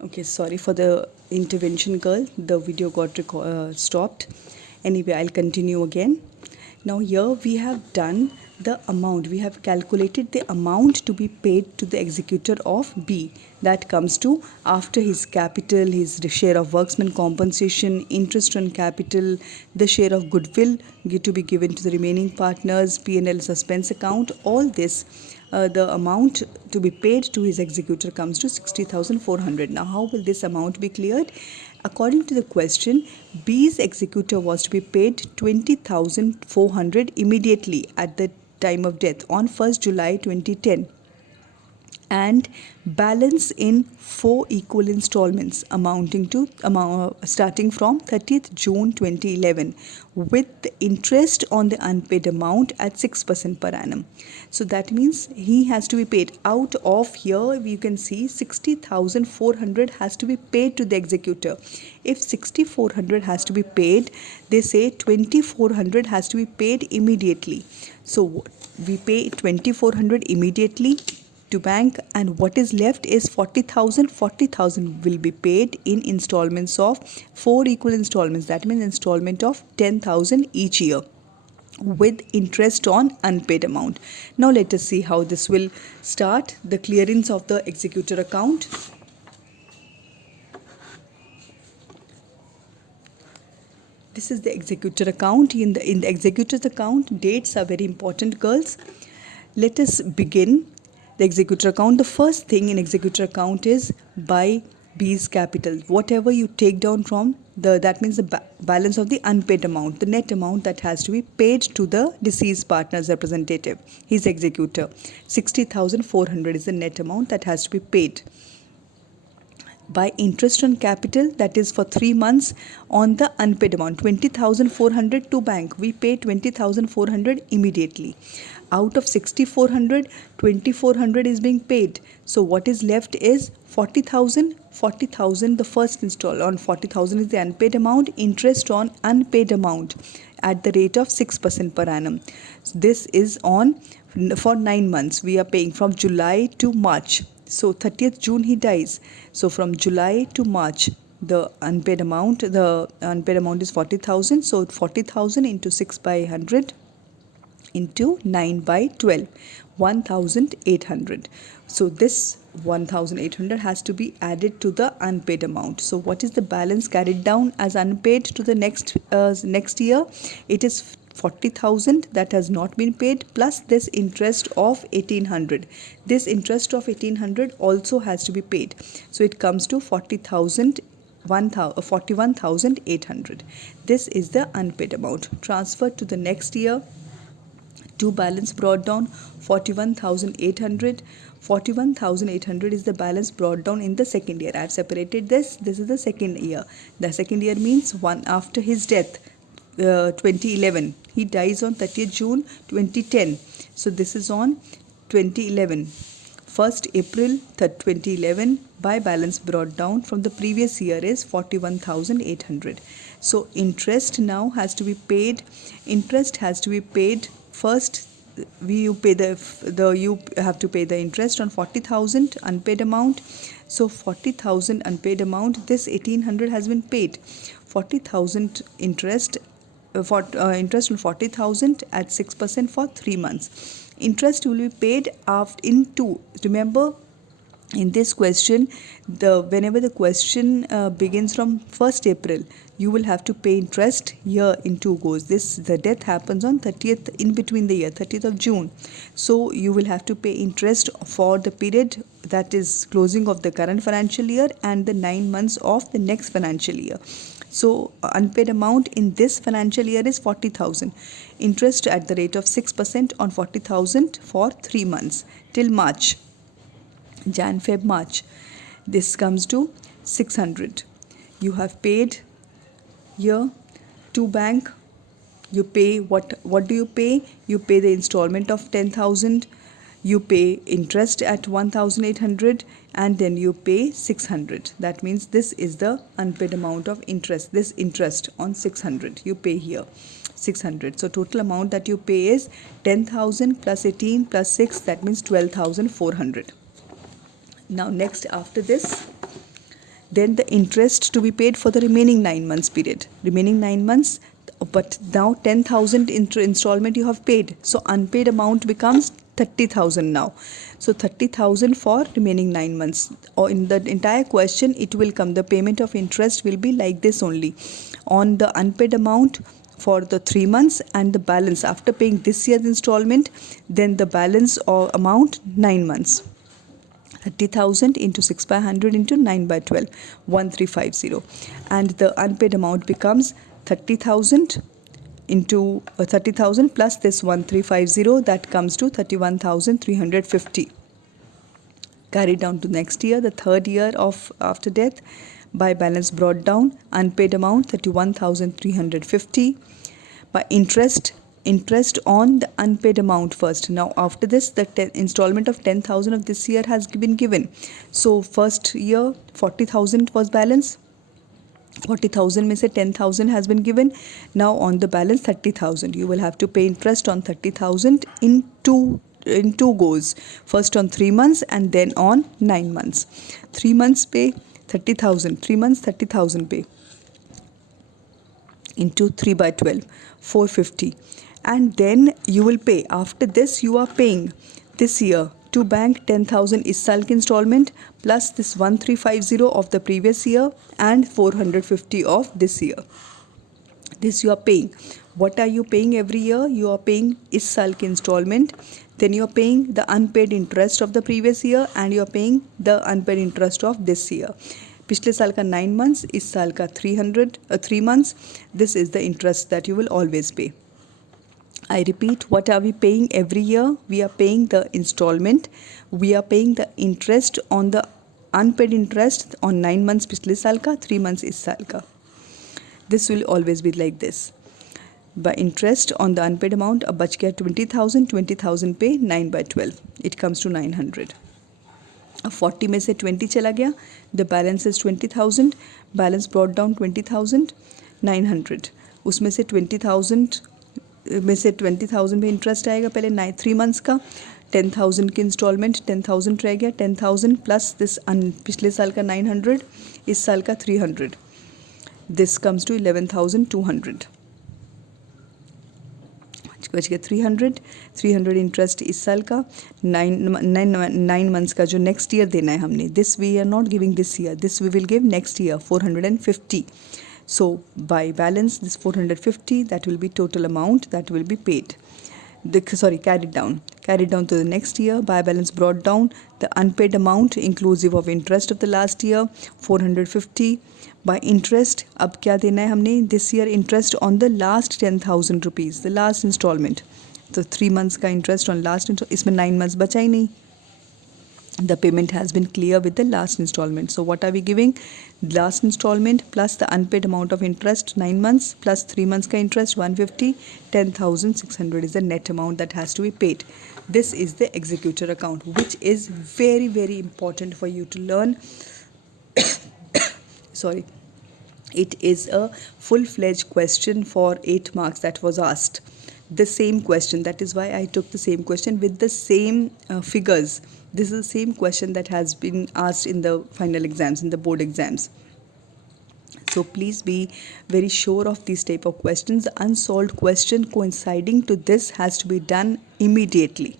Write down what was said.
Okay, sorry for the intervention, girl. The video got stopped. Anyway, I'll continue again. Now, here we have done the amount. We have calculated the amount to be paid to the executor of B. That comes to after his capital, his share of worksman compensation, interest on capital, the share of goodwill to be given to the remaining partners, P&L suspense account, all this the amount to be paid to his executor comes to 60,400. Now, how will this amount be cleared? According to the question, B's executor was to be paid 20,400 immediately at the time of death on 1st July 2010 and balance in 4 equal installments amounting to starting from 30th June 2011 with the interest on the unpaid amount at 6% per annum. So that means he has to be paid out of here. You can see 60,400 has to be paid to the executor. If 6,400 has to be paid, they say 2,400 has to be paid immediately. So we pay 2,400 immediately to bank, and what is left is 40,000 will be paid in installments of 4 equal installments. That means installment of 10,000 each year with interest on unpaid amount. Now let us see how this will start the clearance of the executor account. This is the executor account. In the executor's account, dates are very important, girls. Let us begin the executor account. The first thing in executor account is by B's capital. Whatever you take down from that means the balance of the unpaid amount, the net amount that has to be paid to the deceased partner's representative, his executor. 60,400 is the net amount that has to be paid. By interest on capital, that is for 3 months on the unpaid amount, 20,400 to bank. We pay 20,400 immediately. Out of 6,400, 2,400 is being paid. So what is left is 40,000. 40,000 the first install on 40,000 is the unpaid amount, interest on unpaid amount at the rate of 6% per annum. So this is on for 9 months. We are paying from July to March. So 30th June he dies. So from July to March, the unpaid amount is 40,000. So 40,000 into 6 by 100 into 9 by 12, 1,800. So this 1,800 has to be added to the unpaid amount. So what is the balance carried down as unpaid to the next year? It is 40,000 that has not been paid plus this interest of 1,800. This interest of 1,800 also has to be paid. So it comes to 41,800. This is the unpaid amount. Transferred to the next year. To balance brought down 41,800. 41,800 is the balance brought down in the second year. I have separated this. This is the second year. The second year means one after his death. 2011. He dies on 30th June 2010. So this is on 2011. 1st April 2011 by balance brought down from the previous year is 41,800. So interest now has to be paid. Interest has to be paid first. You have to pay the interest on 40,000 unpaid amount. So 40,000 unpaid amount. This 1,800 has been paid. 40,000 interest. Interest on 40,000 at 6% for 3 months. Interest will be paid in two. Remember, in this question, whenever the question begins from 1st April, you will have to pay interest here in 2 goes. The death happens on 30th in between the year, 30th of June. So you will have to pay interest for the period that is closing of the current financial year and the 9 months of the next financial year. So unpaid amount in this financial year is 40,000. Interest at the rate of 6% on 40,000 for 3 months till March. Jan, Feb, March. This comes to 600. You have paid here to bank. You pay what do you pay? You pay the installment of 10,000. You pay interest at 1,800 and then you pay 600. That means this is the unpaid amount of interest. This interest on 600 you pay here. 600. So total amount that you pay is 10,000 plus 18 plus 6, that means 12,400. Now next after this, Then the interest to be paid for the remaining 9 months period. Remaining 9 months, but now 10,000 installment you have paid. So unpaid amount becomes 30,000 now. So 30,000 for remaining 9 months. Or in the entire question, it will come, the payment of interest will be like this only. On the unpaid amount for the 3 months, and the balance after paying this year's installment, then the balance or amount 9 months. 30,000 into 6 by 100 into 9 by 12, 1350. And the unpaid amount becomes 30,000 into 30,000 plus this 1350, that comes to 31,350. Carried down to next year, the third year of after death, by balance brought down, unpaid amount 31,350. By interest on the unpaid amount first. Now after this, the installment of 10,000 of this year has been given. So first year 40,000 was balance. 40,000 में से 10,000 has been given. Now on the balance 30,000, you will have to pay interest on 30,000 in two goes. First on 3 months and then on 9 months. 3 months pay 30,000. 3 months 30,000 pay into 3 by 12, 450. And then you will pay. After this, you are paying this year to bank 10,000 इस साल की installment plus this 1350 of the previous year and 450 of this year. This you are paying. What are you paying every year? You are paying इस साल की installment. Then you are paying the unpaid interest of the previous year and you are paying the unpaid interest of this year. पिछले साल का 9 months, इस साल का 3 months. This is the interest that you will always pay. I repeat, what are we paying every year? We are paying the installment. We are paying the interest on the unpaid interest on 9 months पिछले साल का, 3 months इस साल का. This will always be like this. By interest on the unpaid amount, अब बच गया 20,000 पे 9 by 12. It comes to 900. अब 40 में से 20 चला गया. The balance is 20,000. Balance brought down 20,000, 900. उसमें से 20,000 में से 20,000 में इंटरेस्ट आएगा पहले 3 months का. 10,000 की इंस्टॉलमेंट 10,000 रह गया. 10,000 प्लस दिस पिछले साल का 900, इस साल का 300. This comes to 11,200. बच गया 300 इंटरेस्ट इस साल का. 9 months का जो नेक्स्ट ईयर देना है हमने, this we are not giving this year, this we will give next year 450. So by balance this 450, that will be total amount that will be paid. Carried down to the next year. By balance brought down, the unpaid amount inclusive of interest of the last year 450. By interest, अब क्या देना है हमने this year? Interest on the last 10,000 rupees, the last installment. तो 3 months का interest on last, इसमें 9 months बचा ही नहीं. The payment has been clear with the last installment. So what are we giving? Last installment plus the unpaid amount of interest 9 months plus 3 months ka interest 150, 10,600 is the net amount that has to be paid. This is the executor account, which is very, very important for you to learn. Sorry. It is a full-fledged question for 8 marks that was asked. The same question. That is why I took the same question with the same figures. This is the same question that has been asked in the final exams, in the board exams. So please be very sure of these type of questions. The unsolved question coinciding to this has to be done immediately.